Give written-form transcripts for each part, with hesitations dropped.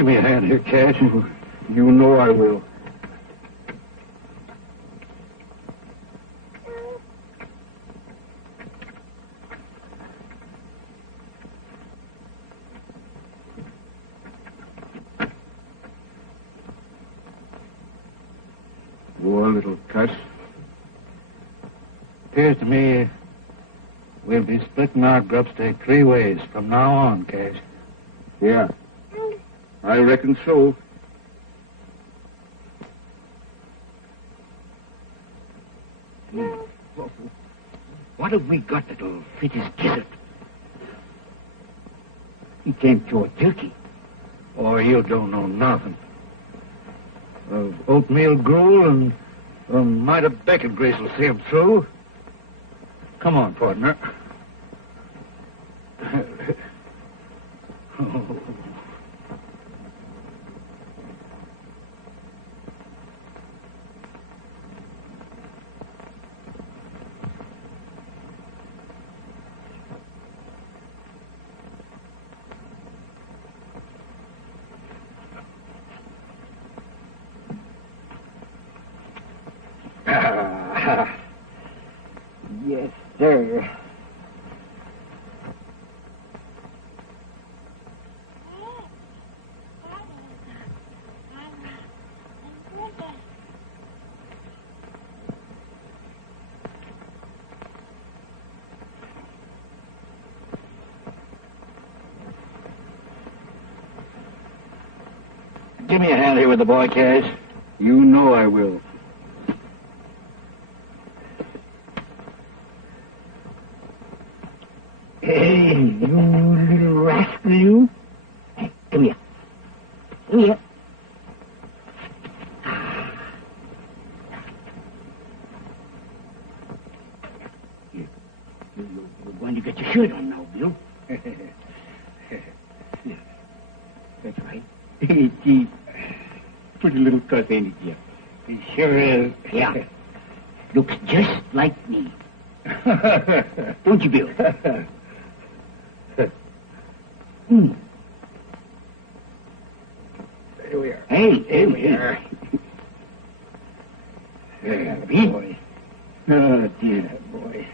Give me a hand here, Cash. You know I will. Poor little cuss. Appears to me we'll be splitting our grub stake 3 ways from now on, Cash. Yeah, I reckon so. What have we got that'll fit his gizzard? He can't cure turkey. Or you don't know nothing. Of oatmeal gruel and a mite of bacon grease will see him through. Come on, partner. Yes, sir. Give me a hand here with the boy, Cash. You know I will. Hey, you little rascal, you. Hey, come here. Come here. You're going to get your shirt on now, Bill. That's right. Gee, pretty little cuss, ain't it, Jeff? He sure is. Yeah. Looks just like me. Don't you, Bill? Here we are. Hey, here we are. Boy. Oh, dear boy.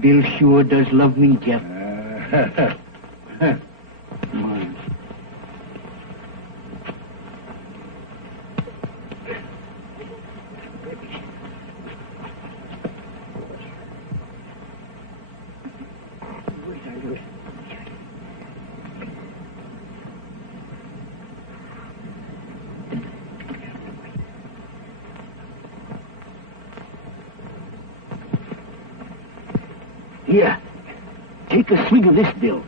Bill sure does love me, Jeff. Come on. Here, take a swig of this, Bill,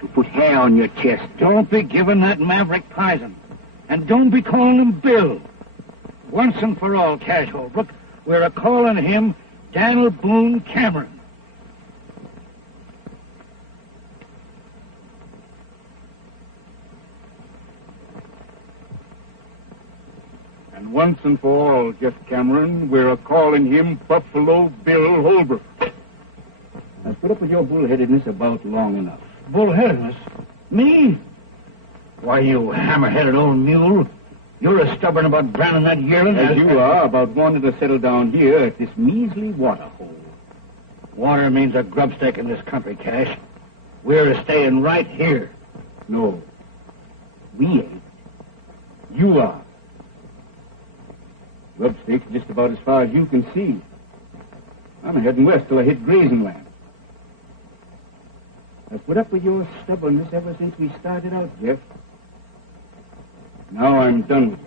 to put hair on your chest. Don't be giving that maverick poison. And don't be calling him Bill. Once and for all, Cash Holbrook, we're a-calling him Daniel Boone Cameron. And once and for all, Jeff Cameron, we're a-calling him Buffalo Bill Holbrook. Now, put up with your bullheadedness about long enough. Bullheadedness? Me? Why, you hammer-headed old mule. You're as stubborn about branding that yearling As you are about wanting to settle down here at this measly water hole. Water means a grub stake in this country, Cash. We're staying right here. No, We ain't. you are. Grub stake's just about as far as you can see. I'm heading west till I hit grazing land. I've put up with your stubbornness ever since we started out, Jeff. Now I'm done with you.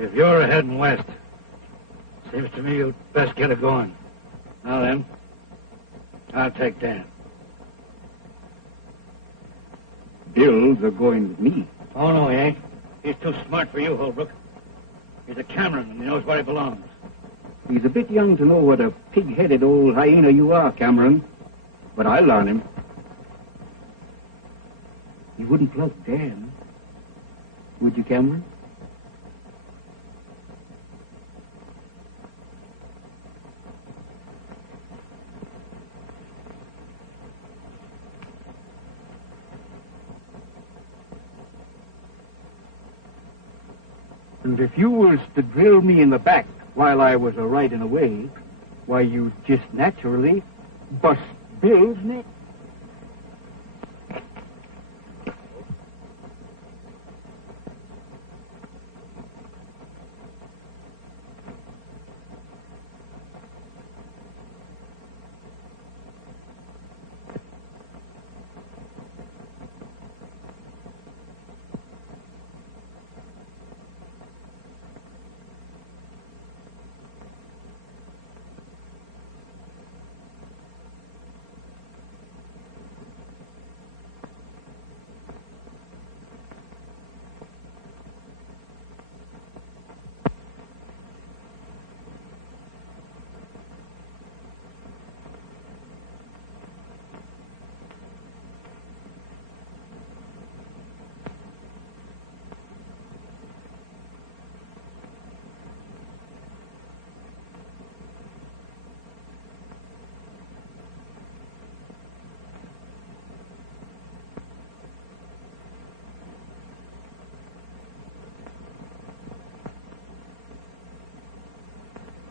If you're heading west, seems to me you'd best get it going. Now then, I'll take Dan. Bill's a going with me. Oh, no, he ain't. He's too smart for you, Holbrook. He's a Cameron, and he knows where he belongs. He's a bit young to know what a pig-headed old hyena you are, Cameron. But I'll learn him. You wouldn't plug Dan, would you, Cameron? And if you was to drill me in the back while I was a-riding away, why, you'd just naturally bust Bill's neck.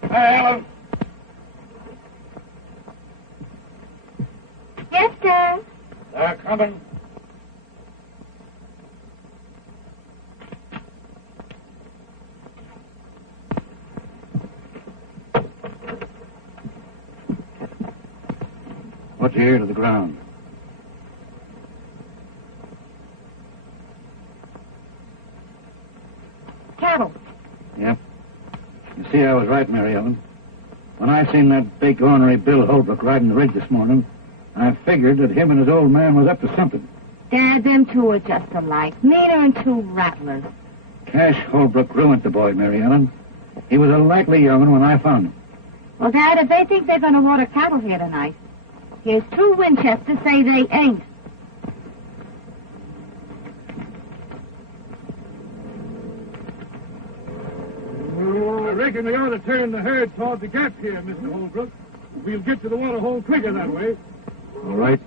Hey, Ellen. Yes, sir. They're coming. What's your ear to the ground? Cattle. Yep. You see, I was right, Mary Ellen. When I seen that big ornery Bill Holbrook riding the ridge this morning, I figured that him and his old man was up to something. Dad, them two are just alike. Meaner and two rattlers. Cash Holbrook ruined the boy, Mary Ellen. He was a likely young'un when I found him. Well, Dad, if they think they're going to water cattle here tonight, here's two Winchesters say they ain't. I reckon we ought to turn the herd toward the gap here, Mr. Holbrook. We'll get to the water hole quicker that way. All right.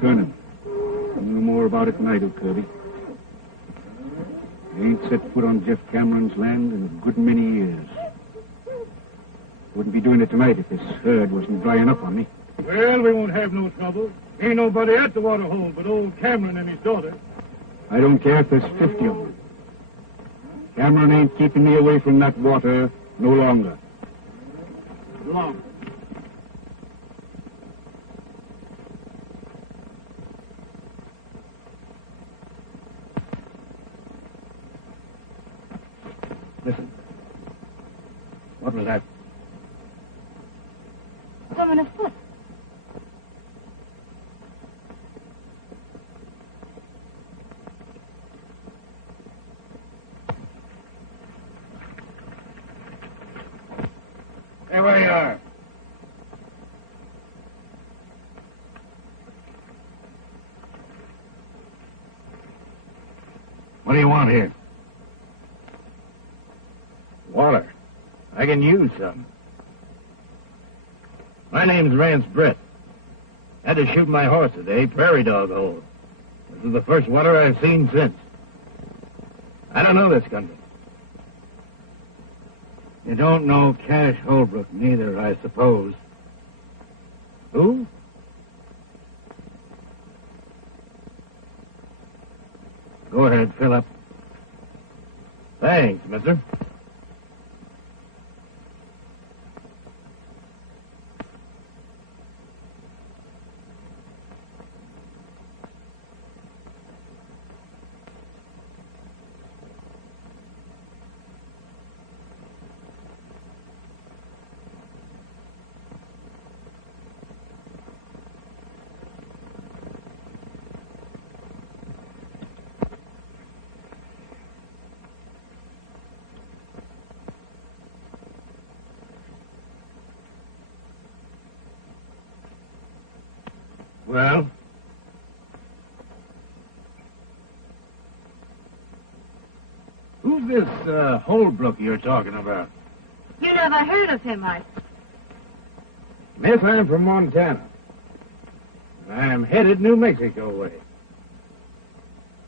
Turn him. You'll know more about it than I do, Kirby. I ain't set foot on Jeff Cameron's land in a good many years. Wouldn't be doing it tonight if this herd wasn't drying up on me. Well, we won't have no trouble. Ain't nobody at the water hole but old Cameron and his daughter. I don't care if there's 50 of them. Cameron ain't keeping me away from that water no longer. Long. Listen. What was that? Someone afoot. Hey, where you are. What do you want here? Water. I can use some. My name's Rance Brett. Had to shoot my horse today, prairie dog hole. This is the first water I've seen since. I don't know this country. You don't know Cash Holbrook neither, I suppose. Who? Go ahead, fill up. Thanks, mister. Well? Who's this Holbrook you're talking about? You never heard of him, Miss, I'm from Montana. I'm headed New Mexico way.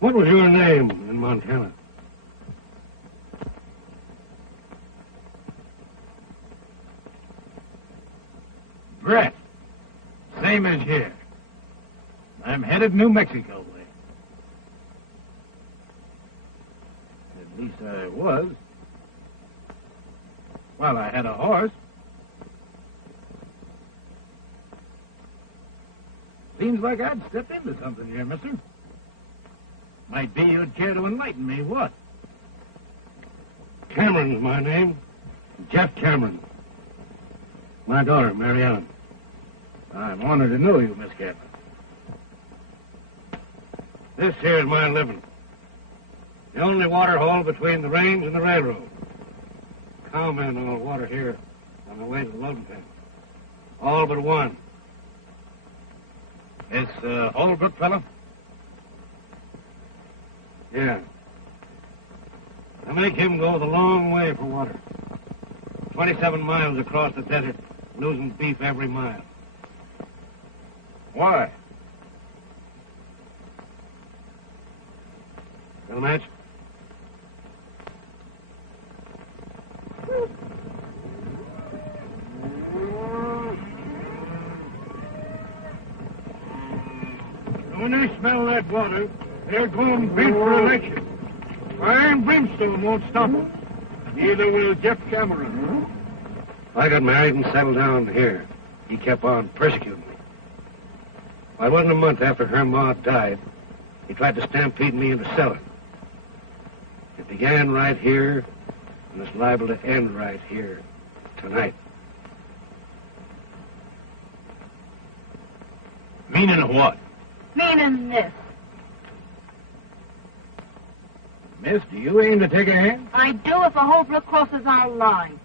What was your name in Montana? Brett. Same as here. I'm headed New Mexico way. At least I was. Well, I had a horse. Seems like I'd stepped into something here, mister. Might be you'd care to enlighten me, what? Cameron's my name. Jeff Cameron. My daughter, Marianne. I'm honored to know you, Miss Cameron. This here is my living. The only water hole between the range and the railroad. Cowmen all water here on the way to the loading pen. All but one. This Holbrook fellow? Yeah. I make him go the long way for water. 27 miles across the desert, losing beef every mile. Why? Got a match? When they smell that water, they're going bid for election. Fire and brimstone won't stop them. Neither will Jeff Cameron. I got married and settled down here. He kept on persecuting me. Well, it wasn't a month after her ma died. He tried to stampede me into selling. It began right here, and it's liable to end right here tonight. Meaning what? Meaning this. Miss, do you aim to take a hand? I do if a Holbrook crosses our line.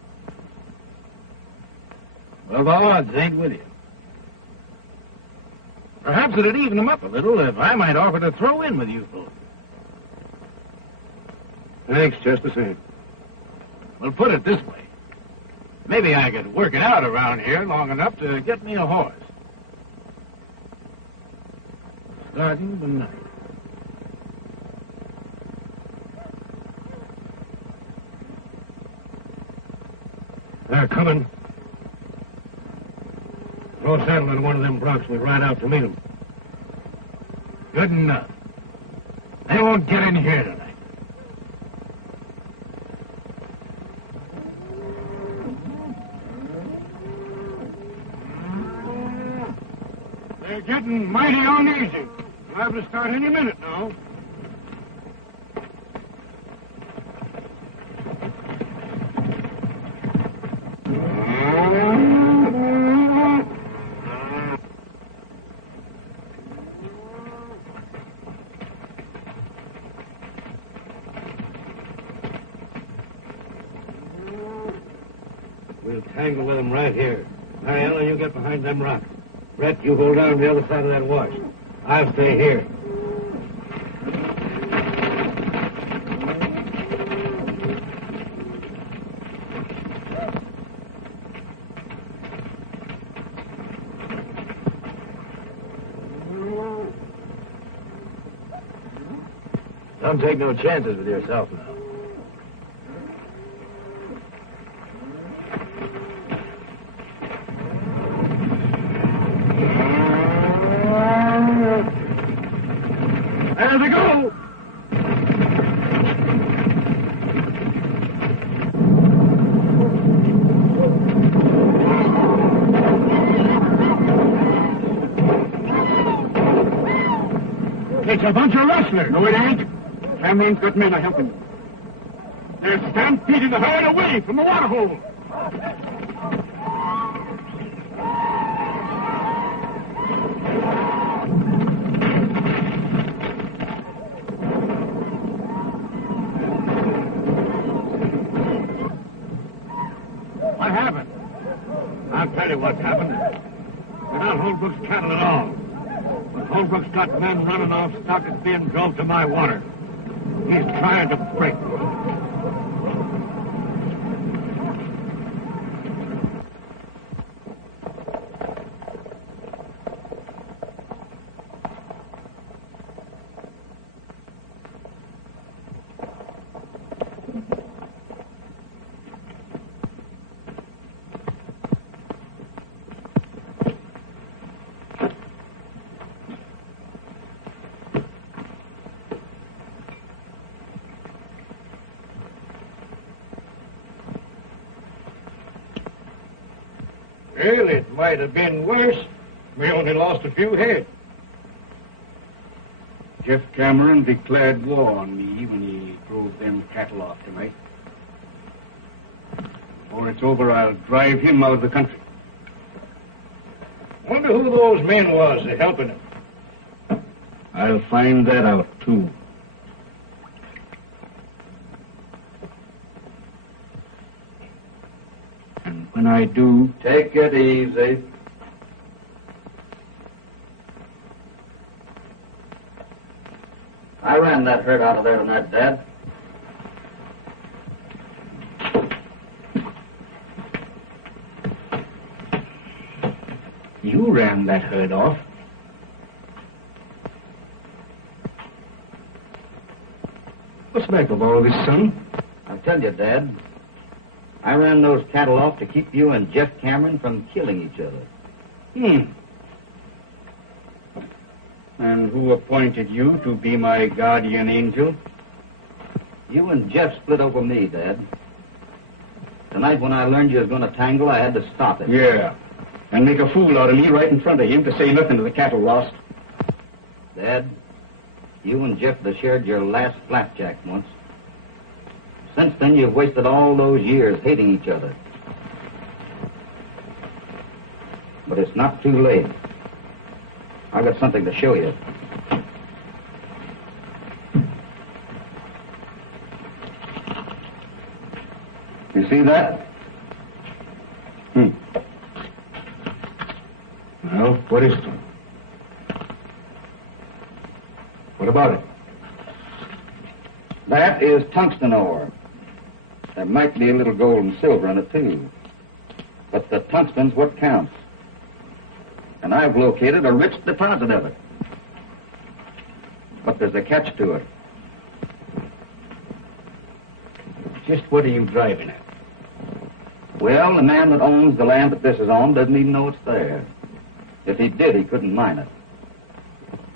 Well, the odds ain't with you. Perhaps it'd even them up a little if I might offer to throw in with you folks. Thanks, just the same. Well, put it this way. Maybe I could work it out around here long enough to get me a horse. Starting tonight. They're coming. Throw a saddle on one of them broncs and we ride out to meet them. Good enough. They won't get in here tonight. They're getting mighty uneasy. Liable to start any minute now. We'll tangle with them right here. Mariella, you get behind them rocks. Brett, you hold down the other side of that wash. I'll stay here. Don't take no chances with yourself now. There they go! It's a bunch of rustlers. No, it ain't. Cameron's got men to help him. They're stampeding the herd away from the water hole. What happened? I'll tell you what's happened. They're not Holbrook's cattle at all. But Holbrook's got men running off stock that's being drove to my water. He's trying to break me. Well, it might have been worse. We only lost a few head. Jeff Cameron declared war on me when he drove them cattle off tonight. Before it's over, I'll drive him out of the country. Wonder who those men was helping him. I'll find that out, too. And when I do... Take it easy. I ran that herd out of there tonight, Dad. You ran that herd off. What's back of all this, son? I'll tell you, Dad. I ran those cattle off to keep you and Jeff Cameron from killing each other. And who appointed you to be my guardian angel? You and Jeff split over me, Dad. Tonight when I learned you was going to tangle, I had to stop it. Yeah. And make a fool out of me right in front of him to say nothing to the cattle lost. Dad, you and Jeff shared your last flapjack once. Since then, you've wasted all those years hating each other. But it's not too late. I've got something to show you. You see that? Well, what is it? What about it? That is tungsten ore. There might be a little gold and silver in it, too. But the tungsten's what counts. And I've located a rich deposit of it. But there's a catch to it. Just what are you driving at? Well, the man that owns the land that this is on doesn't even know it's there. If he did, he couldn't mine it.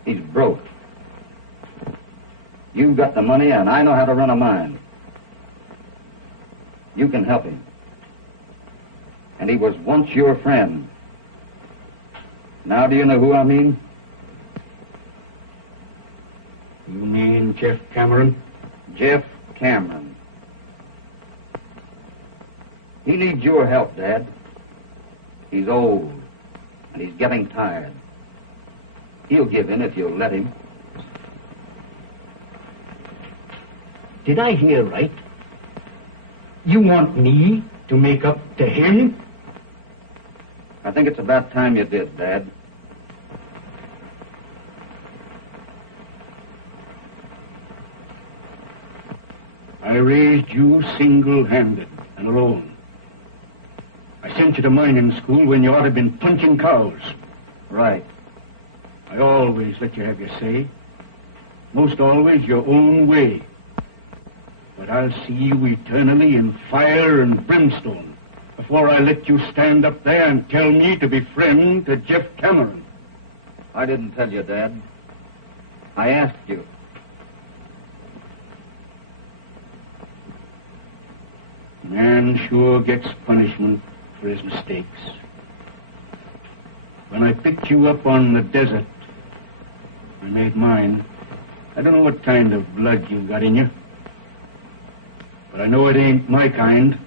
He's broke. You've got the money, and I know how to run a mine. You can help him. And he was once your friend. Now do you know who I mean? You mean Jeff Cameron? Jeff Cameron. He needs your help, Dad. He's old, and he's getting tired. He'll give in if you'll let him. Did I hear right? You want me to make up to him? I think it's about time you did, Dad. I raised you single-handed and alone. I sent you to mining school when you ought to have been punching cows. Right. I always let you have your say. Most always your own way. But I'll see you eternally in fire and brimstone before I let you stand up there and tell me to be friend to Jeff Cameron. I didn't tell you, Dad. I asked you. Man sure gets punishment for his mistakes. When I picked you up on the desert, I made mine. I don't know what kind of blood you got in you, but I know it ain't my kind.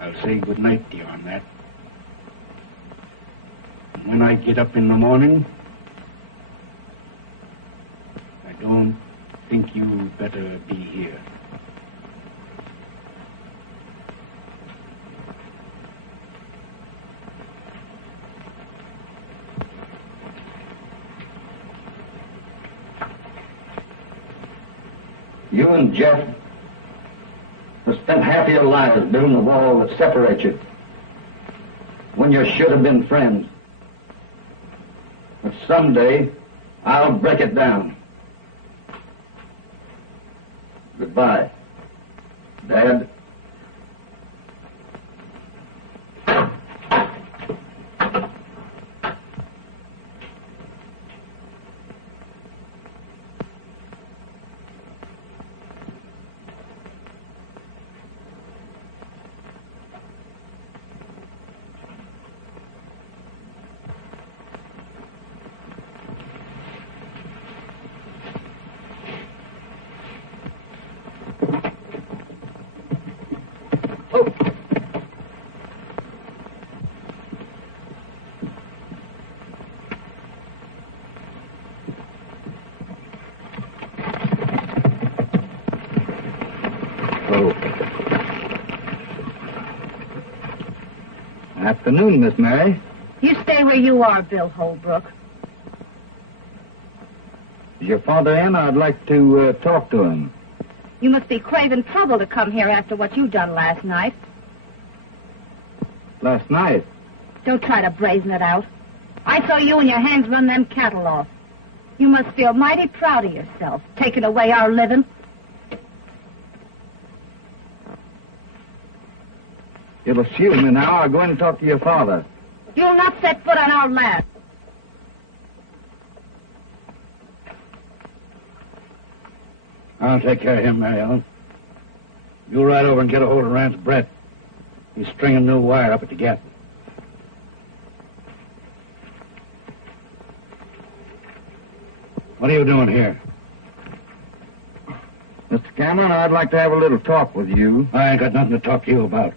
I'll say good night to you on that. And when I get up in the morning, I don't think you better be here. You and Jeff have spent half your lives building a wall that separates you when you should have been friends. But someday, I'll break it down. Goodbye, Dad. Afternoon, Miss Mary. You stay where you are, Bill Holbrook. Is your father in? I'd like to talk to him. You must be craving trouble to come here after what you done last night. Last night? Don't try to brazen it out. I saw you and your hands run them cattle off. You must feel mighty proud of yourself, taking away our living. You'll excuse me now. I'll go in and talk to your father. You'll not set foot on our land. I'll take care of him, Mary Ellen. You ride over and get a hold of Rance Brett. He's stringing new wire up at the gap. What are you doing here? Mr. Cameron, I'd like to have a little talk with you. I ain't got nothing to talk to you about.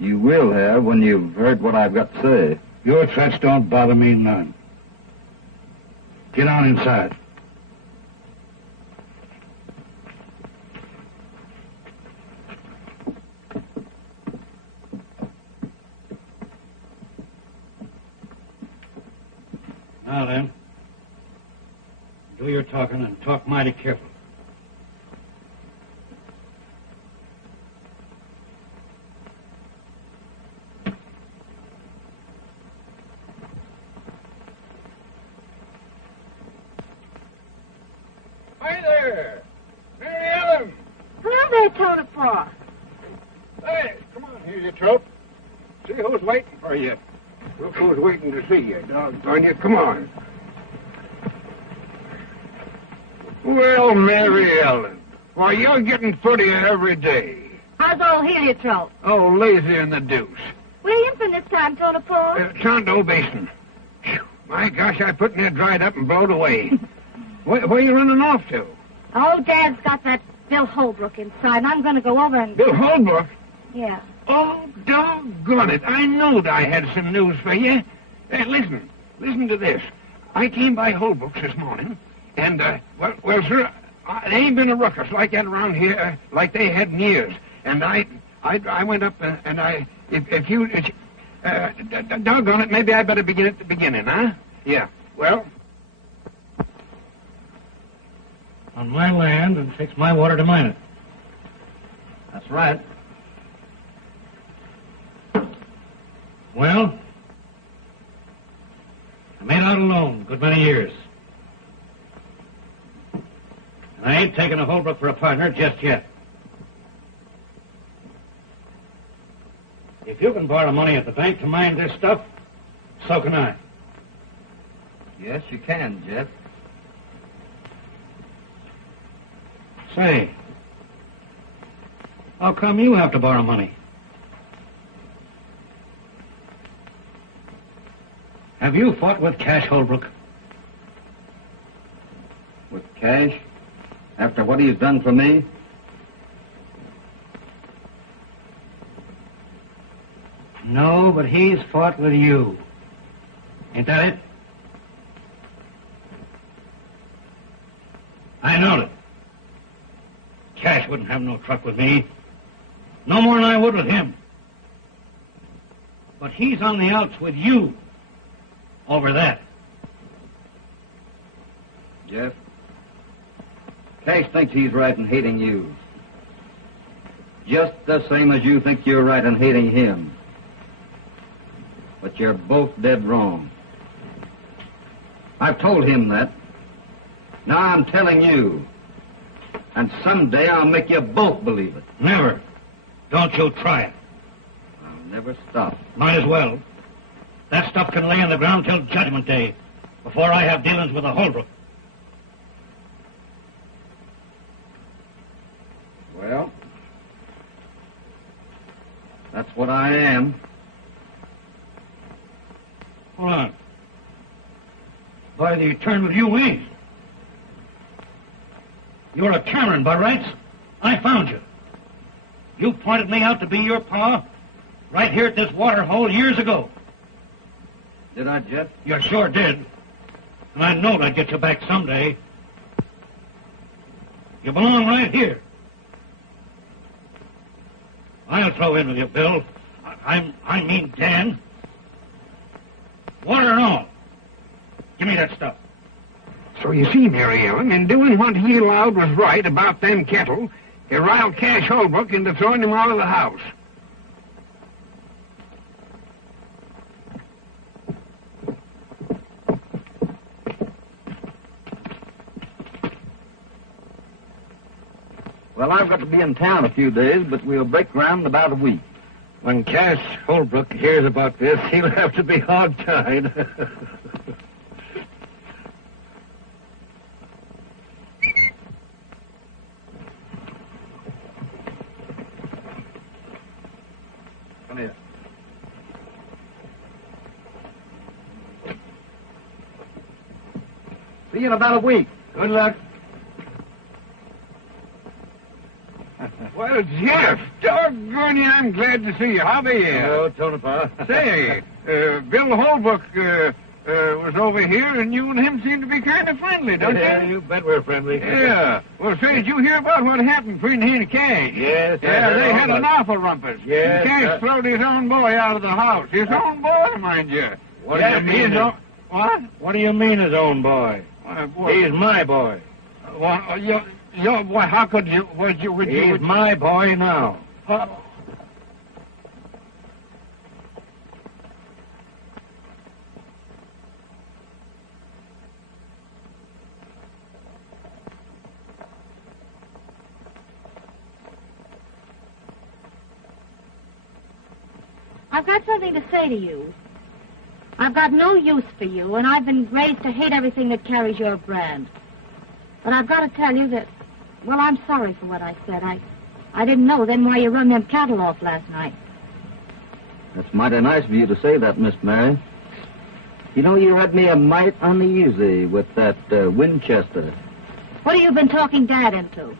You will have when you've heard what I've got to say. Your threats don't bother me none. Get on inside. Now then, do your talking and talk mighty careful. Hi there! Mary Ellen! Hello there, Tonopah. Hey, come on here, you trope. See who's waiting for you. Look who's waiting to see you, doggone you. Come on. Well, Mary Ellen, why, you're getting prettier every day. How's old Heliotrope? Oh, lazy in the deuce. Where you been this time, Tonopah? Tondo Basin. Phew, my gosh, I put in there dried up and blowed away. Where you running off to? Old Dad's got that Bill Holbrook inside, and I'm going to go over and... Bill Holbrook? Yeah. Oh, doggone it. I knowed I had some news for you. Listen to this. I came by Holbrook's this morning, and, well, sir, there ain't been a ruckus like that around here like they had in years. And I went up and if you, doggone it, maybe I better begin at the beginning, huh? Yeah, well... On my land and takes my water to mine it. That's right. Well, I made out alone a good many years. And I ain't taking a Holbrook for a partner just yet. If you can borrow money at the bank to mine this stuff, so can I. Yes, you can, Jeff. Say, how come you have to borrow money? Have you fought with Cash Holbrook? With Cash? After what he's done for me? No, but he's fought with you. Ain't that it? I know it. Cash wouldn't have no truck with me. No more than I would with him. But he's on the outs with you over that. Jeff, Cash thinks he's right in hating you. Just the same as you think you're right in hating him. But you're both dead wrong. I've told him that. Now I'm telling you. And someday I'll make you both believe it. Never. Don't you try it. I'll never stop. Might as well. That stuff can lay on the ground till Judgment Day, before I have dealings with the Holbrook. Well, that's what I am. Hold on. By the eternal you ain't. You're a Cameron, by rights. I found you. You pointed me out to be your pa right here at this water hole years ago. Did I, Jeff? You sure did. And I knowed I'd get you back someday. You belong right here. I'll throw in with you, Bill. I mean Dan. Water and all. Give me that stuff. So you see, Mary Ellen, in doing what he allowed was right about them cattle, he riled Cash Holbrook into throwing him out of the house. Well, I've got to be in town a few days, but we'll break ground in about a week. When Cash Holbrook hears about this, he'll have to be hog-tied. Come here. See you in about a week. Good luck. Well, Jeff, doggone you, I'm glad to see you. How be you? Hello, Tonopah. Say, Bill Holbrook was over here, and you and him seem to be kind of friendly, don't Yeah, you? you bet we're friendly. Yeah. Well, say, did you hear about what happened between he and Cash? Yes, I Yeah, heard they all had about an it. awful rumpus. Yes, Cash throwed his own boy out of the house. His own boy, mind you. What do you mean? What? What do you mean, his own boy? He's my boy. Well, your boy, how could you, would you... He's my boy now. I've got something to say to you. I've got no use for you, and I've been raised to hate everything that carries your brand. But I've got to tell you that, well, I'm sorry for what I said. I didn't know then why you run them cattle off last night. That's mighty nice of you to say that, Miss Mary. You know, you read me a mite uneasy with that Winchester. What have you been talking Dad into?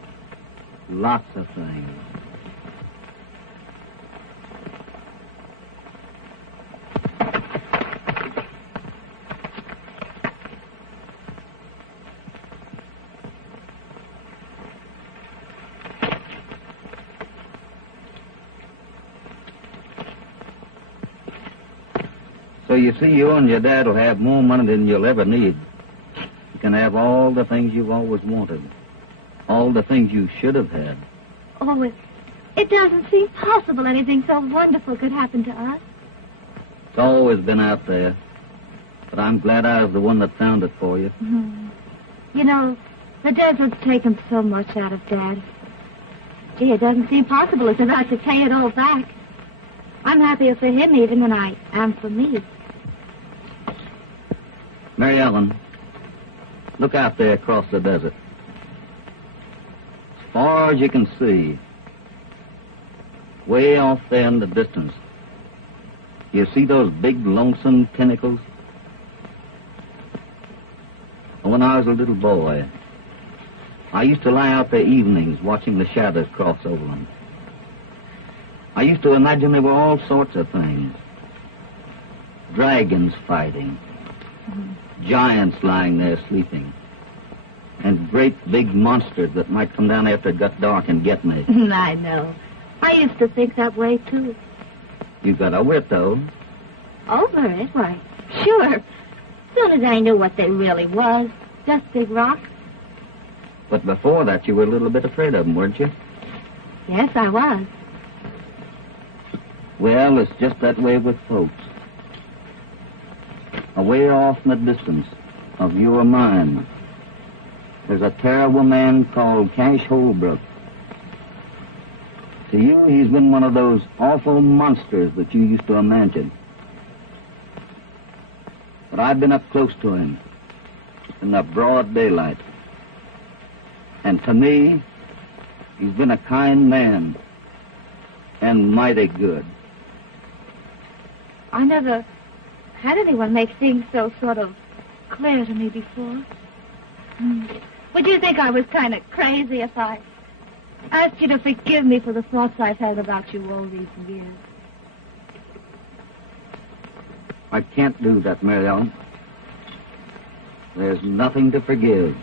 Lots of things. So you see, you and your dad will have more money than you'll ever need. You can have all the things you've always wanted. All the things you should have had. Oh, it doesn't seem possible anything so wonderful could happen to us. It's always been out there. But I'm glad I was the one that found it for you. Mm. You know, the desert's taken so much out of Dad. Gee, it doesn't seem possible as if I could pay it all back. I'm happier for him even than I am for me. Mary Ellen, look out there across the desert. As far as you can see, way off there in the distance, you see those big lonesome pinnacles? When I was a little boy, I used to lie out there evenings watching the shadows cross over them. I used to imagine there were all sorts of things. Dragons fighting, giants lying there sleeping, and great big monsters that might come down after it got dark and get me. I know. I used to think that way, too. You got over it, though. Over it? Why, sure. As soon as I knew what they really was, just big rocks. But before that, you were a little bit afraid of them, weren't you? Yes, I was. Well, it's just that way with folks. Away off in the distance of you or mine, there's a terrible man called Cash Holbrook. To you, he's been one of those awful monsters that you used to imagine. But I've been up close to him in the broad daylight. And to me, he's been a kind man and mighty good. I never had anyone make things so sort of clear to me before. Would you think I was kind of crazy if I asked you to forgive me for the thoughts I've had about you all these years? I can't do that, Mary Ellen. There's nothing to forgive.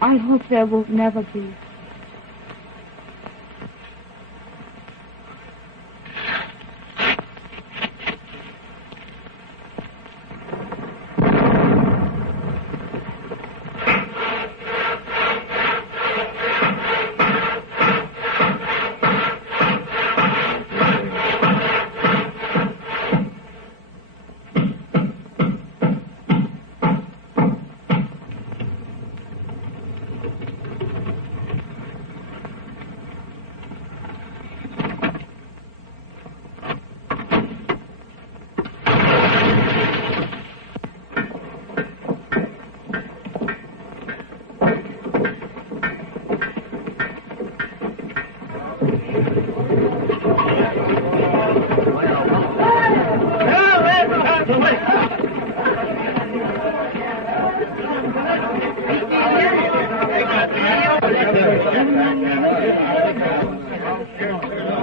I hope there will never be.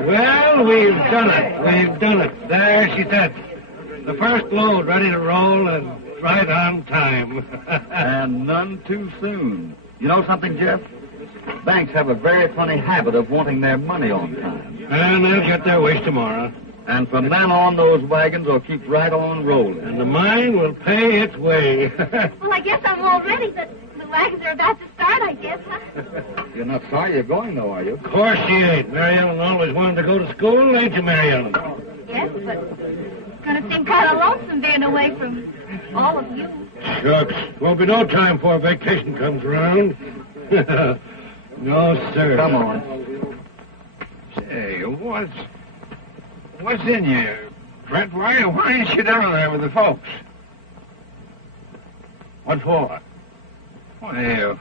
Well, we've done it. We've done it. There she sits. The first load ready to roll and right on time. And none too soon. You know something, Jeff? Banks have a very funny habit of wanting their money on time. And they'll get their wish tomorrow. And from then on, those wagons will keep right on rolling. And the mine will pay its way. Well, I guess I'm all ready. The wagons are about to start, I guess, huh? You're not sorry you're going, though, are you? Of course she ain't. Mary Ellen always wanted to go to school, ain't you, Mary Ellen? Yes, but it's going to seem kind of lonesome being away from all of you. Shucks. Won't be no time before vacation comes around. No, sir. Come on. Say, what's in you, Brent? Why ain't you down there with the folks? What for? Well,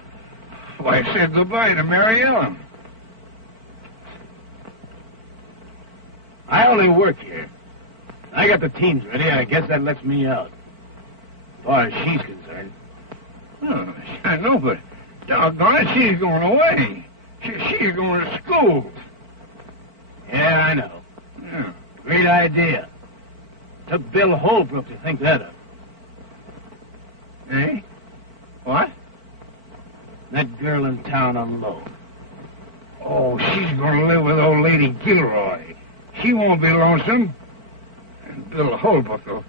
why said goodbye to Mary Ellen. I only work here. I got the teams ready. I guess that lets me out. As far as she's concerned. Oh, I know, but doggone it, she's going away. She's going to school. Yeah, I know. Yeah. Great idea. Took Bill Holbrook to think that up. Eh? What? That girl in town on low. Oh, she's going to live with old Lady Gilroy. She won't be lonesome. And Bill Holbrook will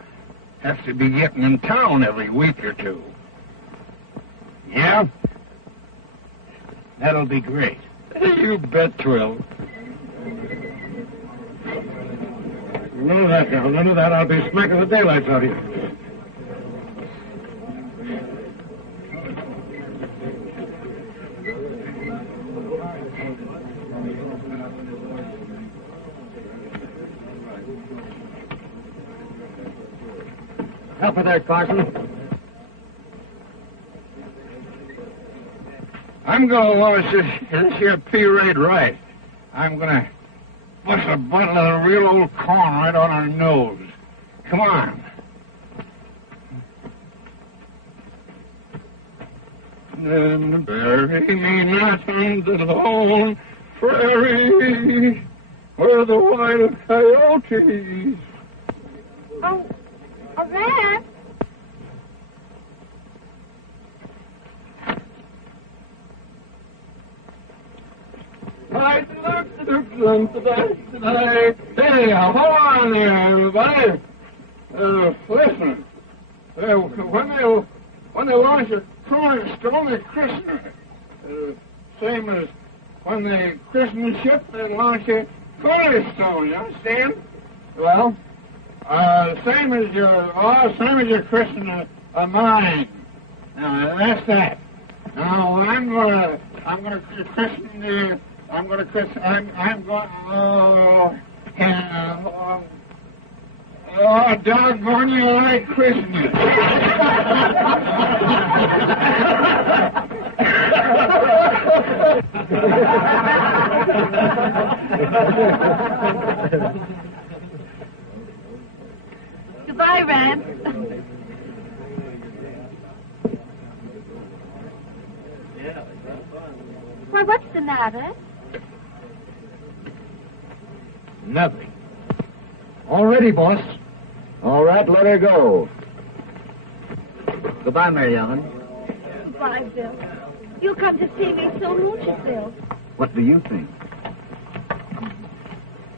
have to be getting in town every week or two. Yeah? That'll be great. You bet 'twill. None of that, girl. None of that. I'll be smacking the daylights out of you. Help her there, Carson. I'm going to wash this here pea-rate right. I'm going to push a bottle of real old corn right on her nose. Come on. Then bury me not on the lone prairie where the wild coyotes. Oh, Red. Hey, hold on there, everybody. Listen. When they launch a cornerstone at Christmas. Same as when they christen the ship, they launch a cornerstone, you understand? Well, same as your christening a mine. Now, that's that. Now, I'm gonna christen the, oh, doggone you, I christen you. Goodbye, Rand. Why, what's the matter? Nothing. All ready, boss. All right, let her go. Goodbye, Mary Ellen. Goodbye, Bill. You'll come to see me soon, won't you, Bill? What do you think?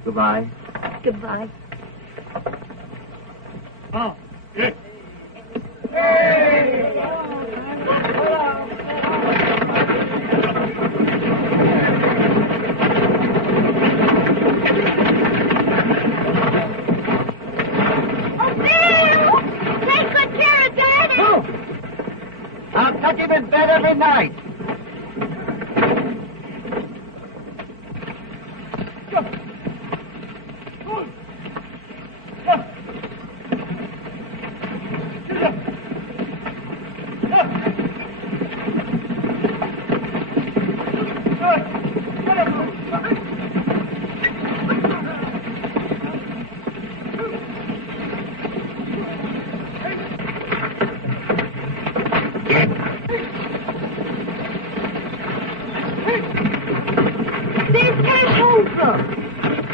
Goodbye. Goodbye. Oh, yeah. I'll tuck him in bed every night.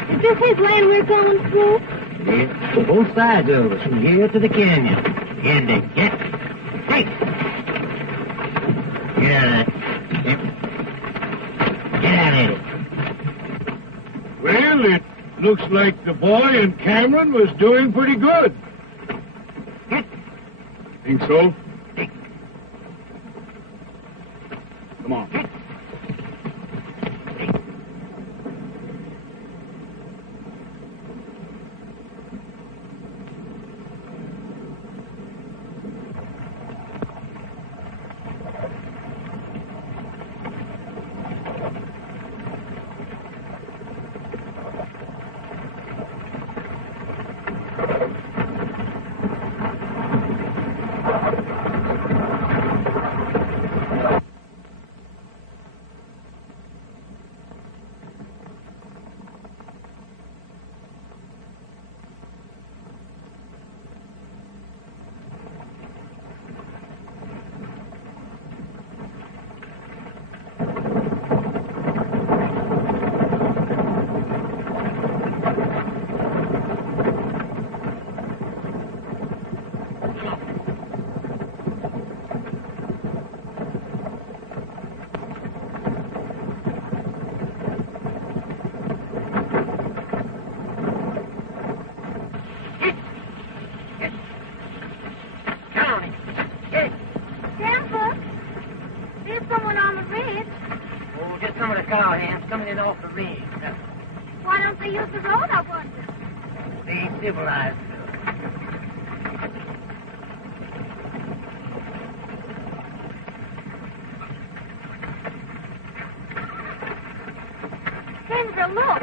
Is this his land we're going through? Yeah, both sides of us, from here to the canyon. And get hey! Get out of it. Get out of it. Well, it looks like the boy and Cameron was doing pretty good. Think so? Come on. Coming in off the ridge. Why don't they use the road, I wonder? They ain't civilized. Denver, look.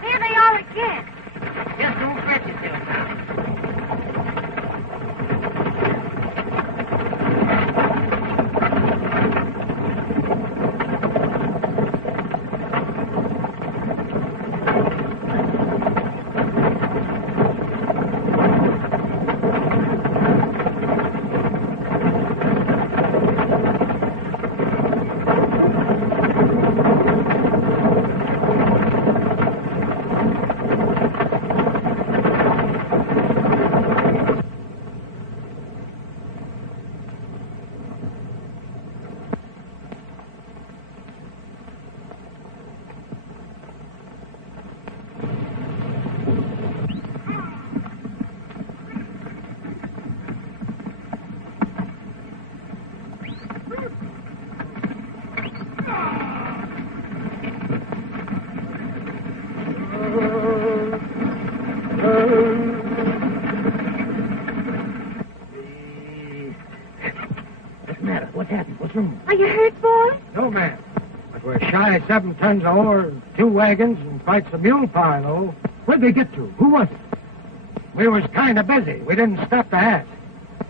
There they are again. Just don't fret yourself now. Aye, 7 tons of ore, 2 wagons, and quite some mule power, though. Where'd they get to? Who was it? We was kind of busy. We didn't stop to ask.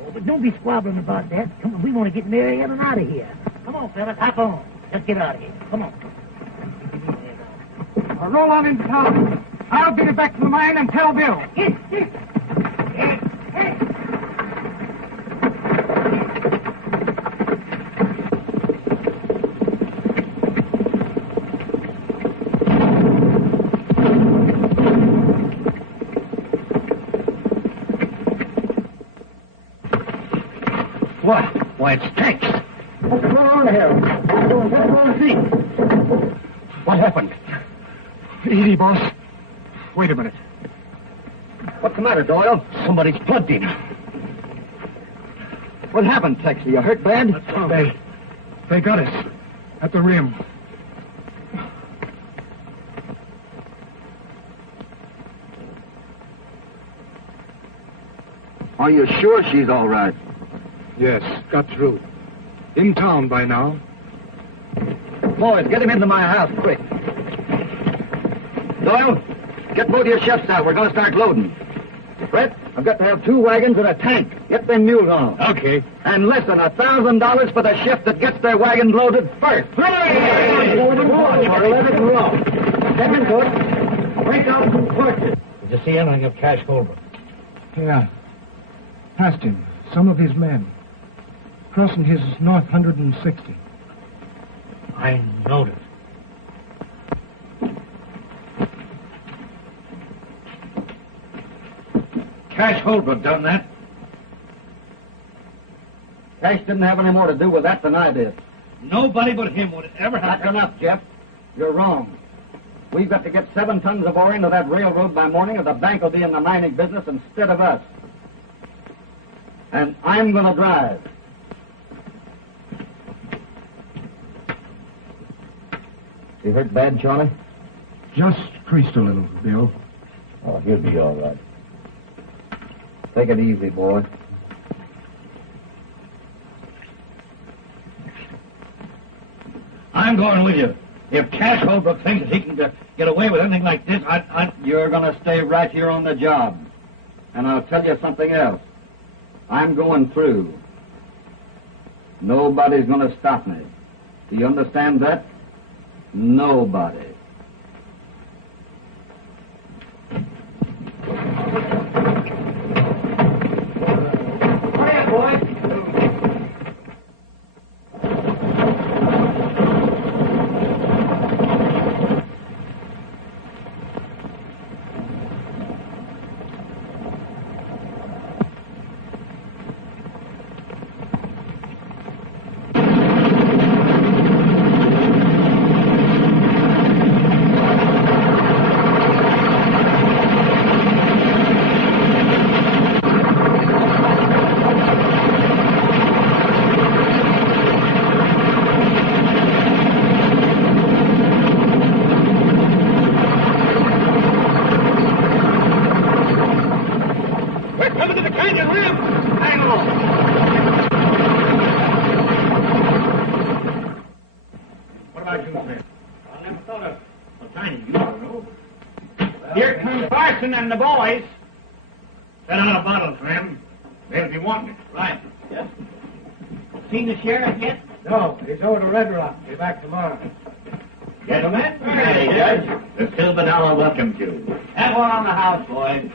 Oh, but don't be squabbling about that. Come on, we want to get Mary Ellen out of here. Come on, fellas, hop on. Let's get out of here. Come on. Now roll on into town. I'll get it back to the mine and tell Bill. What? Why, it's Tex. What's going on here? What happened? Easy, boss. Wait a minute. What's the matter, Doyle? Somebody's plugged him. What happened, Tex? Are you hurt bad? They got us at the rim. Are you sure she's all right? Yes, got through. In town by now. Boys, get him into my house, quick. Doyle, get both your chefs out. We're going to start loading. Brett, I've got to have 2 wagons and a tank. Get them mules on. Okay. And listen, $1,000 for the shift that gets their wagons loaded first. Hooray! Let it roll. Step into it. Break out some torches. Did you see anything of Cash Holbrook? Yeah. Past him. Some of his men. Crossing his north 160. I noticed. Cash Holbrook done that. Cash didn't have any more to do with that than I did. Nobody but him would ever have... That's enough, Jeff. You're wrong. We've got to get 7 tons of ore into that railroad by morning, or the bank will be in the mining business instead of us. And I'm going to drive. You hurt bad, Charlie? Just creased a little, Bill. Oh, he'll be all right. Take it easy, boy. I'm going with you. If Cash Holbrook thinks he can get away with anything like this, You're going to stay right here on the job. And I'll tell you something else. I'm going through. Nobody's going to stop me. Do you understand that? Nobody. Here come Parson and the boys. Set out a bottle for him. They'll be wanting it. Right. Yes. Seen the sheriff yet? No, he's over to Red Rock. Be back tomorrow. Gentlemen? Hey, Judge. The Silver Dollar welcomes you. Have one on the house, boys.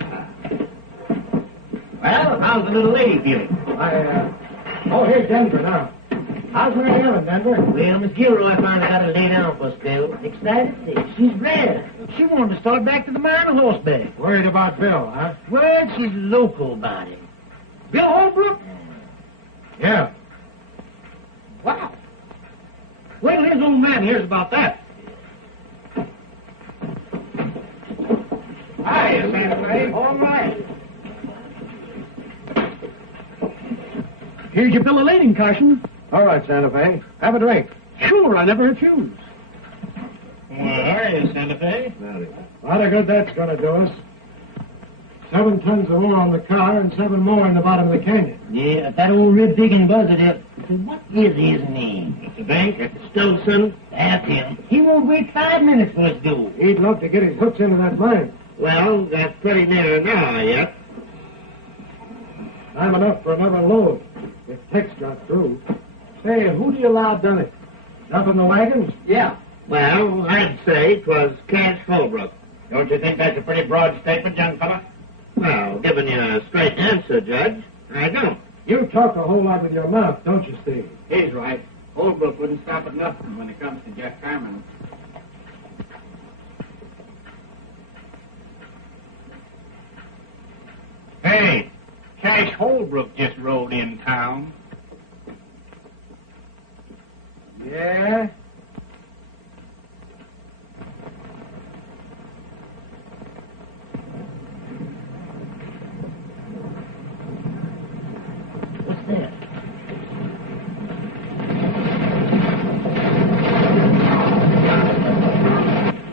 Well, how's the little lady feeling? Here's Denver now. How's Mary Ellen, Denver? Well, Miss Gilroy finally got her laid down for a spell. Excited? She's glad. She wanted to start back to the mine on horseback. Worried about Bill, huh? Well, she's local about it. Bill Holbrook? Yeah. Wow. Wait till his old man hears about that. Hi, Santa Fe. All right. Here's your bill of lading, Carson. All right, Santa Fe. Have a drink. Sure, I never refuse. Where are you, Santa Fe? A lot of good that's going to do us. 7 tons of ore on the car and 7 more in the bottom of the canyon. Yeah, if that old rib digging buzzard here What is his name? Mr. Banks, Stolson. That's him. He won't wait 5 minutes for his due. He'd love to get his hooks into that mine. Well, that's pretty near an hour yet. Time enough for another load, if Tex got through. Say, who do you allow done it? Up in the wagons? Yeah. Well, I'd say 'twas Cash Holbrook. Don't you think that's a pretty broad statement, young fella? Well, giving you a straight answer, Judge, I don't. You talk a whole lot with your mouth, don't you, Steve? He's right. Holbrook wouldn't stop at nothing when it comes to Jeff Cameron. Hey, Cash Holbrook just rode in town. Yeah? What's that?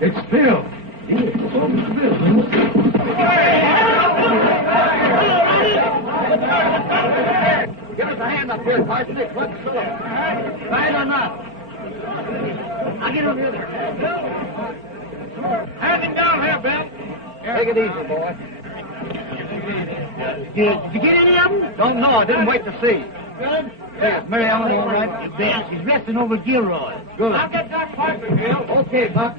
It's Bill. Give us a hand up here, Carson. It's what's so. Right or not? I'll get over there. Hand him down here, Bill. Take it easy, boy. Did you get any of them? Don't know. I didn't wait to see. Good. Hey, is Mary Ellen all right? You bet. She's resting over Gilroy. Good. I'll get that Carson, Bill. Okay, Buck.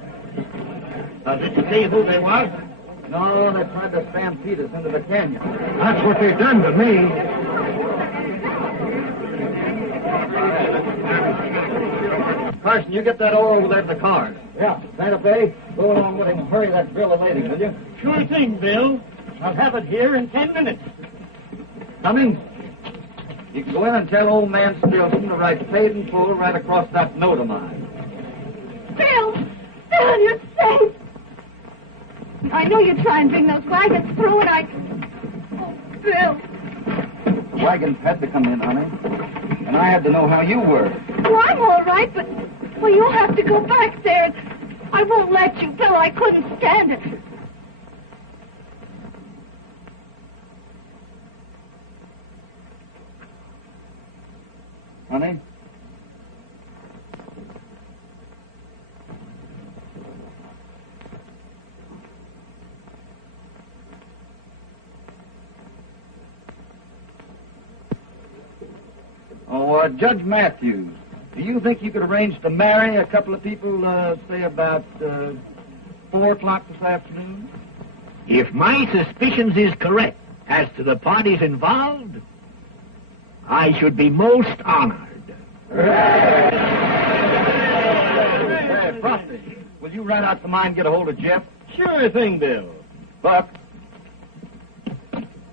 Did you see who they was? No, they tried to stampede us into the canyon. That's what they done to me. Carson, you get that oar over there to the cars. Yeah. Santa Fe, go along with him and hurry that drill lady, will you? Sure thing, Bill. I'll have it here in 10 minutes. Coming. You can go in and tell old man Stilson to write paid in full right across that note of mine. Bill! Bill, you're safe! I know you try and bring those wagons through, and I... Oh, Bill! Wagons had to come in, honey. And I had to know how you were. Oh, I'm all right, but... Well, you'll have to go back there. I won't let you, Bill. I couldn't stand it. Honey? Oh, Judge Matthews, do you think you could arrange to marry a couple of people, say about 4 o'clock this afternoon? If my suspicions is correct as to the parties involved, I should be most honored. Hey, Frosty, will you ride out to mine and get a hold of Jeff? Sure thing, Bill. Buck,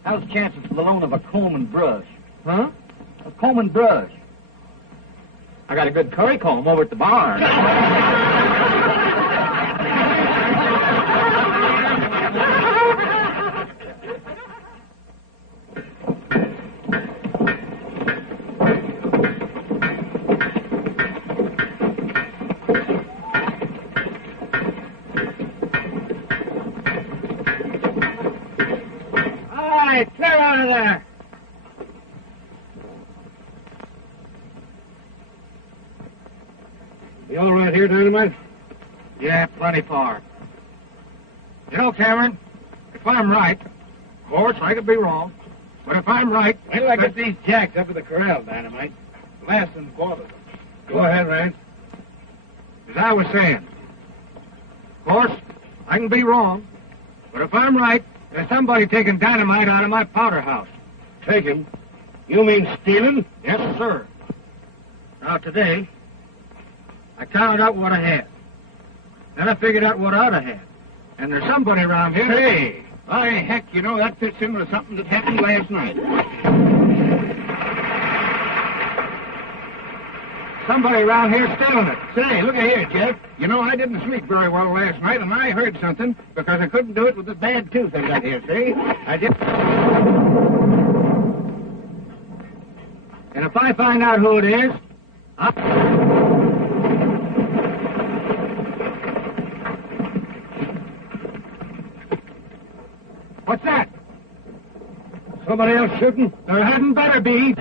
how's the chances for the loan of a comb and brush? Huh? A comb and brush. I got a good curry comb over at the barn. All right, clear out of there. You all right here, Dynamite? Yeah, plenty far. You know, Cameron, if I'm right, of course, I could be wrong, but if I'm right... Wait till I get these jacks up at the corral, Dynamite. Last and quarter. Go ahead, Rance. As I was saying, of course, I can be wrong, but if I'm right, there's somebody taking dynamite out of my powder house. Taking? You mean stealing? Yes, sir. Now, today, I counted out what I had. Then I figured out what I ought to have. And there's somebody around here... Hey! Why, heck, you know, that fits in with something that happened last night. Somebody around here stealing it. Say, look here, Jeff. You know, I didn't sleep very well last night, and I heard something because I couldn't do it with the bad tooth I got here, see? I just... And if I find out who it is, What's that? Somebody else shooting? There hadn't better be.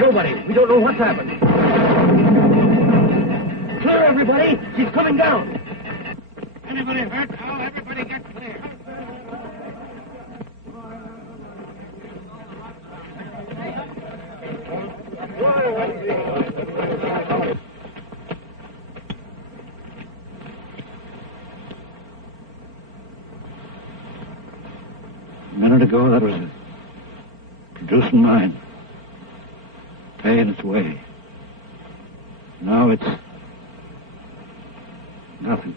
Nobody. We don't know what's happened. Clear, everybody. She's coming down. Anybody hurt? I'll everybody get clear. A minute ago, that was a producing mine, paying its way. Now it's nothing.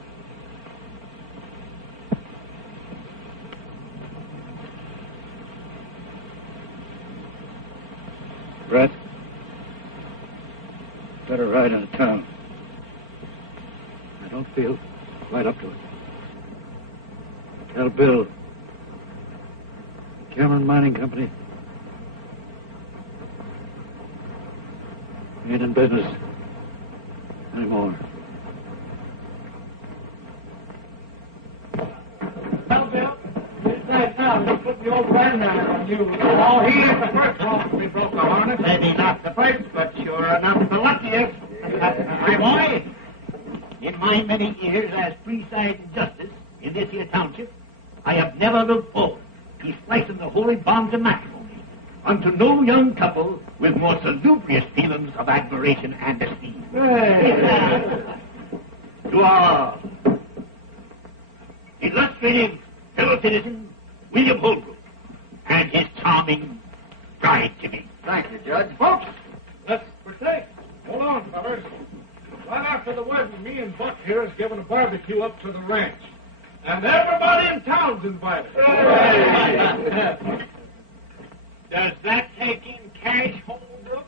Brett, better ride into town. I don't feel quite up to it. Tell Bill, Cameron Mining Company ain't in business anymore. Well, Bill, it's that now. Just put the old brand on you. Oh, he is the first one we broke the harness. Maybe not the first, but sure enough the luckiest. My boy, in my many years as presiding justice in this here township, I have never looked forward to splicing the holy bonds of matrimony unto no young couple with more salubrious feelings of admiration and esteem. To our illustrative fellow citizen, William Holbrook, and his charming bride to be. Thank you, Judge. Folks, let's partake. Hold on, fellas. Right after the wedding, me and Buck here is giving a barbecue up to the ranch. And everybody in town's invited. Does that take in cash, Holbrook?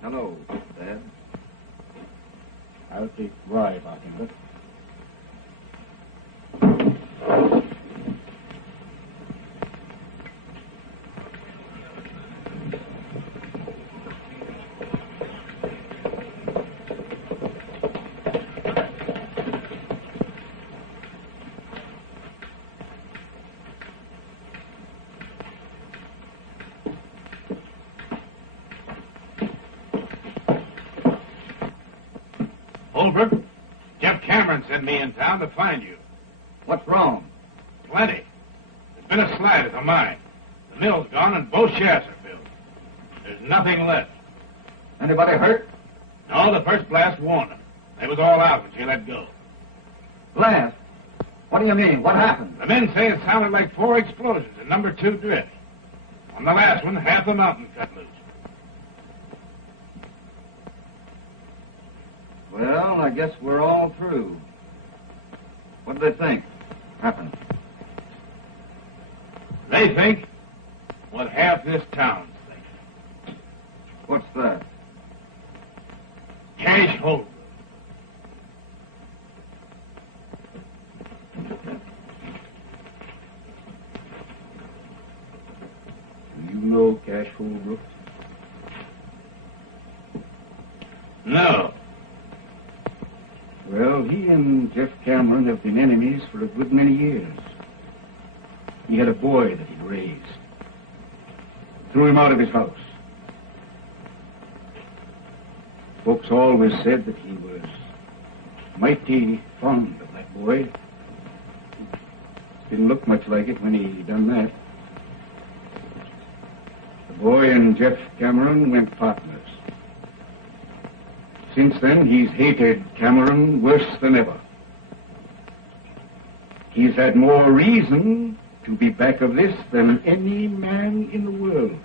Hello, Dad. I'll take rye back in it. Holbrook, Jeff Cameron sent me in town to find you. What's wrong? Plenty. There's been a slide at the mine. The mill's gone and both shafts are filled. There's nothing left. Anybody hurt? No, the first blast warned them. They was all out when she let go. Blast? What do you mean? What happened? The men say it sounded like 4 explosions in number 2 drift. On the last one, half the mountain cut loose. Well, I guess we're all through. What do they think happened? They think what half this town thinks. What's that? Cash Holbrook. Do you know Cash Holbrook? No. Well, he and Jeff Cameron have been enemies for a good many years. He had a boy that he raised. Threw him out of his house. Folks always said that he was mighty fond of that boy. Didn't look much like it when he done that. The boy and Jeff Cameron went partners. Since then, he's hated Cameron worse than ever. He's had more reason to be back of this than any man in the world.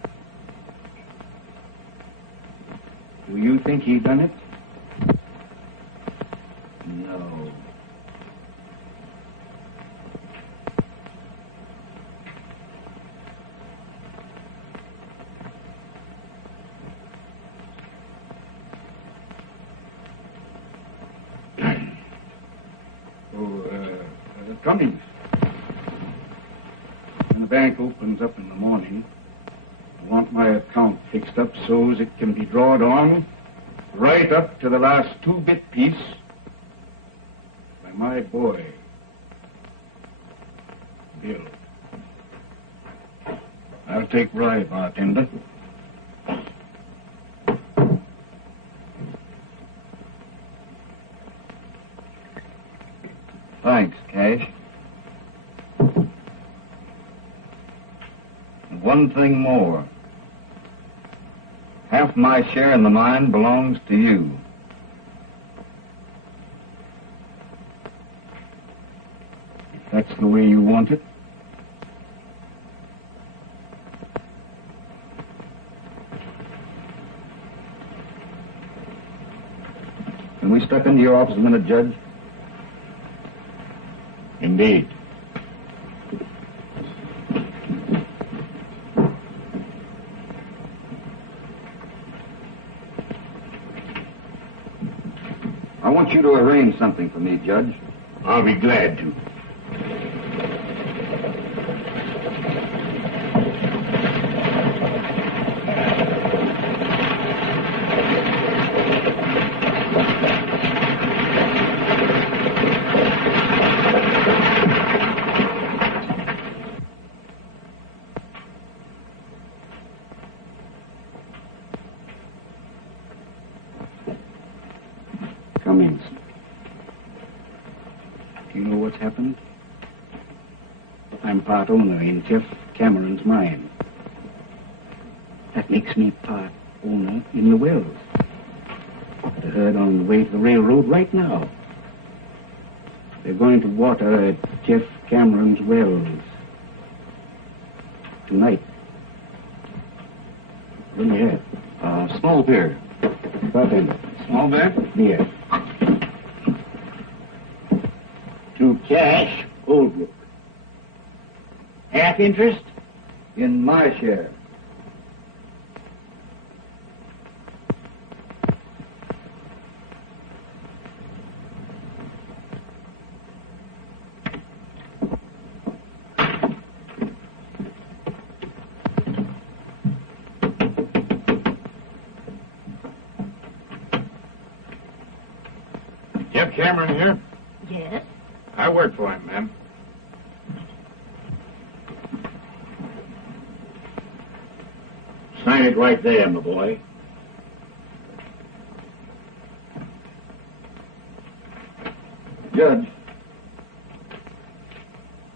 Do you think he done it? No. Cummings. In the bank opens up in the morning, I want my account fixed up so's it can be drawed on right up to the last 2-bit piece by my boy, Bill. I'll take rye, bartender. Thanks, Cash. And one thing more. Half my share in the mine belongs to you. If that's the way you want it. Can we step into your office a minute, Judge? Indeed. I want you to arrange something for me, Judge. I'll be glad to. Cummings. Do you know what's happened? I'm part owner in Jeff Cameron's mine. That makes me part owner in the wells. The herd on the way to the railroad right now. They're going to water at Jeff Cameron's wells tonight. What do you have? Small beer. Bartender. Small beer? Beer. To Cash Holbrook. Half interest? In my share. Jeff Cameron here. Yes? I work for him, ma'am. Sign it right there, my boy. Judge,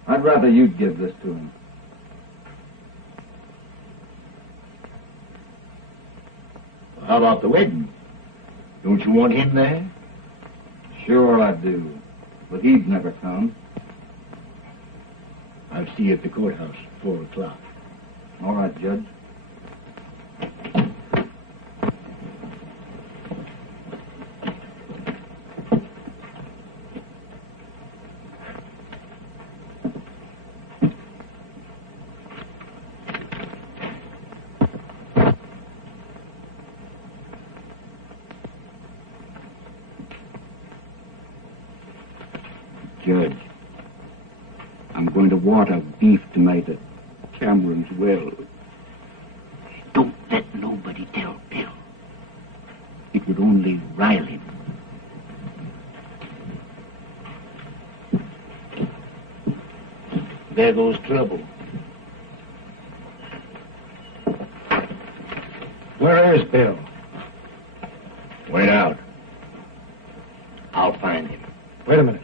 I'd rather you'd give this to him. How about the wedding? Don't you want him there? Sure I do, but he'd never come. I'll see you at the courthouse, 4 o'clock. All right, Judge. Judge, I'm going to water beef tonight at Cameron's well. Don't let nobody tell Bill. It would only rile him. There goes trouble. Where is Bill? Went out. I'll find him. Wait a minute.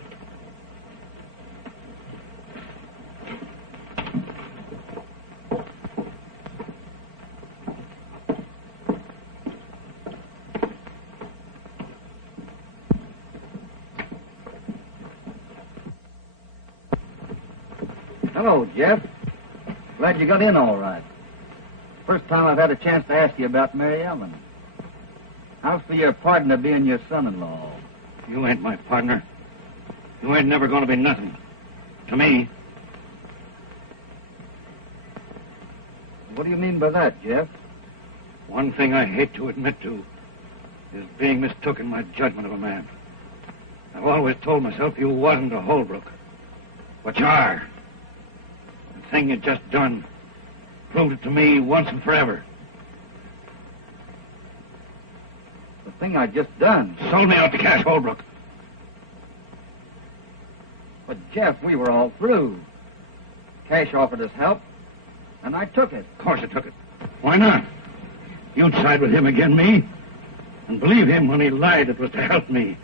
Hello, Jeff. Glad you got in all right. First time I've had a chance to ask you about Mary Ellen. How's for your partner being your son-in-law? You ain't my partner. You ain't never going to be nothing. To me. What do you mean by that, Jeff? One thing I hate to admit to is being mistook in my judgment of a man. I've always told myself you wasn't a Holbrook. But you are. thing you just done proved it to me once and forever. The thing I just done. Sold me out to Cash Holbrook. But, Jeff, we were all through. Cash offered us help, and I took it. Of course I took it. Why not? You'd side with him against me, and believe him when he lied it was to help me.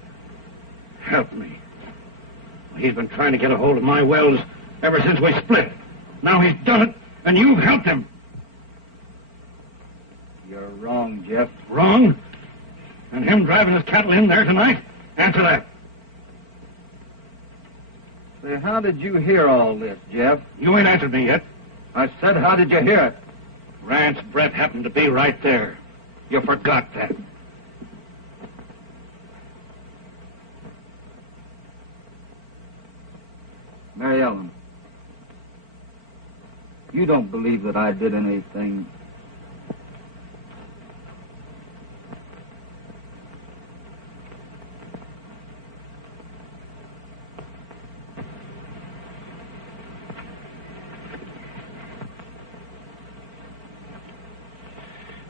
Help me. He's been trying to get a hold of my wells ever since we split. Now he's done it, and you've helped him. You're wrong, Jeff. Wrong? And him driving his cattle in there tonight? Answer that. Say, how did you hear all this, Jeff? You ain't answered me yet. I said, how did you hear it? Rance Brett happened to be right there. You forgot that. Mary Ellen, you don't believe that I did anything.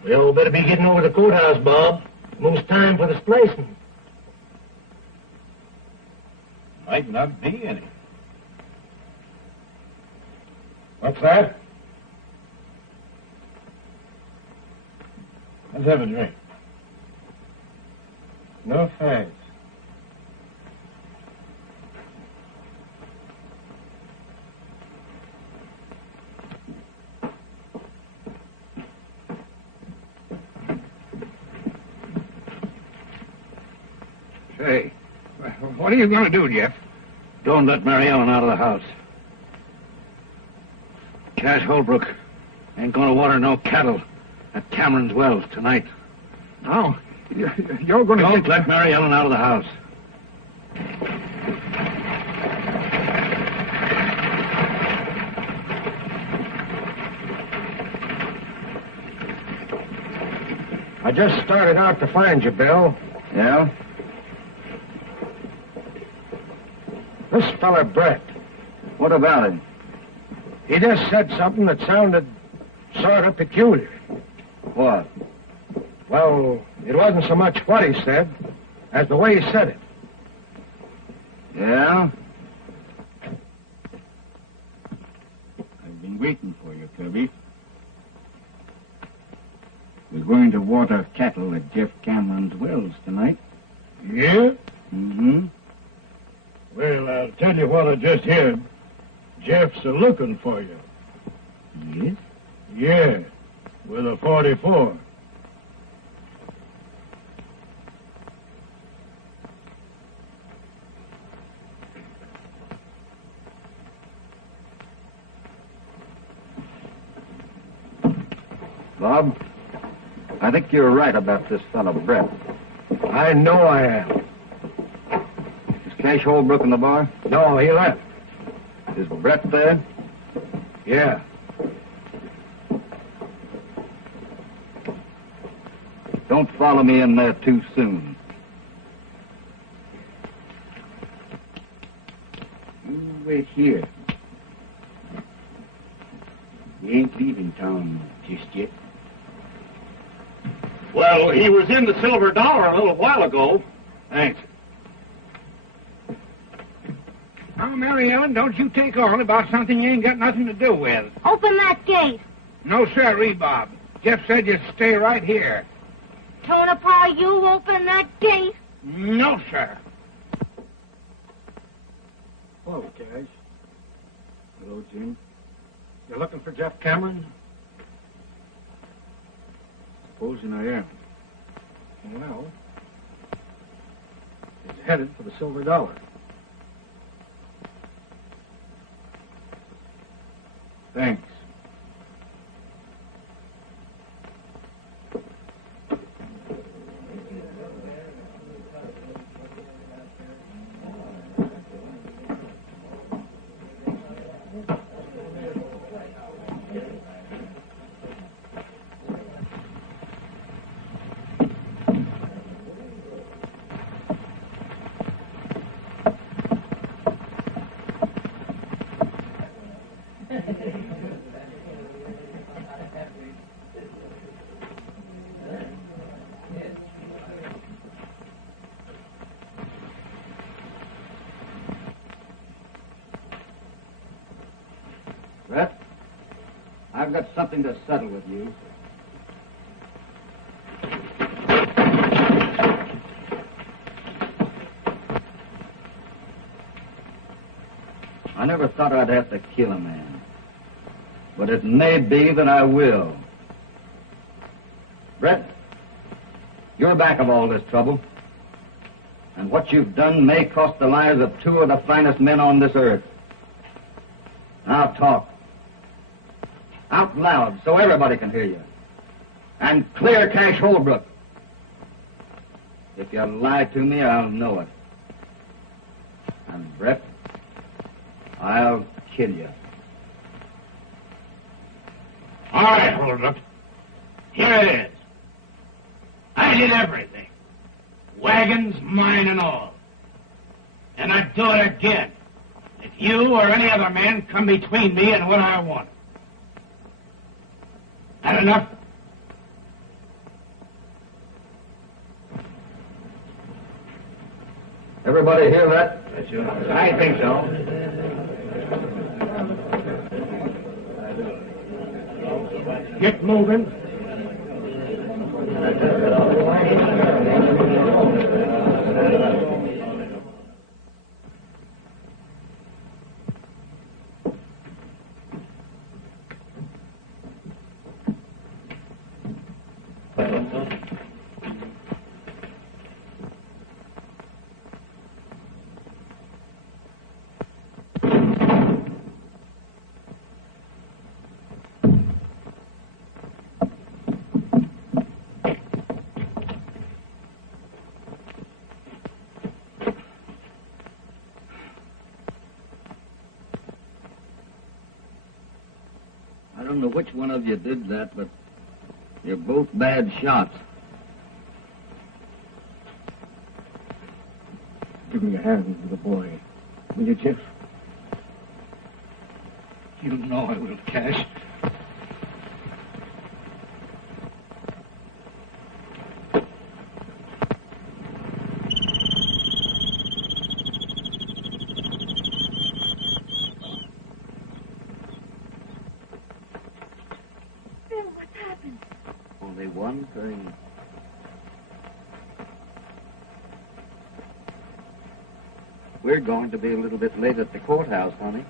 Well, better be getting over to the courthouse, Bob. Most time for the splicing. Might not be any. What's that? Let's have a drink. No thanks. Say, what are you going to do, Jeff? Don't let Mary Ellen out of the house. Cash Holbrook ain't going to water no cattle at Cameron's Wells tonight. No, you're going to... Don't let Mary Ellen out of the house. I just started out to find you, Bill. Yeah? This fella, Brett, What about him? he just said something that sounded sort of peculiar. What? Well, it wasn't so much what he said as the way he said it. Yeah? I've been waiting for you, Kirby. We're going to water cattle at Jeff Cameron's wells tonight. Yeah? Mm-hmm. Well, I'll tell you what I just heard. Jeff's a-looking for you. Yes? Yeah, with a 44. Bob, I think you're right about this fellow, Brett. I know I am. Is Cash Holbrook in the bar? No, he left. Is Brett there? Yeah. Don't follow me in there too soon. You wait here. We ain't leaving town just yet. Well, he was in the Silver Dollar a little while ago. Thanks. Now, Mary Ellen, don't you take on about something you ain't got nothing to do with. Open that gate. No, sir, Bob. Jeff said you'd stay right here. Tonopah, you open that gate. No, sir. Hello, Cash. Hello, Jim. You looking for Jeff Cameron? Supposing I am. Well, he's headed for the Silver Dollar. Thanks. I've got something to settle with you. I never thought I'd have to kill a man. But it may be that I will. Brett, you're back of all this trouble. And what you've done may cost the lives of two of the finest men on this earth. Now talk. Out loud so everybody can hear you. And clear Cash Holbrook. If you lie to me, I'll know it. And Brett, I'll kill you. All right, Holbrook. Here it is. I did everything. Wagons, mine, and all. And I'd do it again if you or any other man come between me and what I want. That enough? Everybody hear that? I think so. Get moving. I don't know which one of you did that, but you're both bad shots. Give me a hand with the boy. Will you, Jeff? You know I will, Cash. Bill, what's happened? Only one thing. We're going to be a little bit late at the courthouse, honey.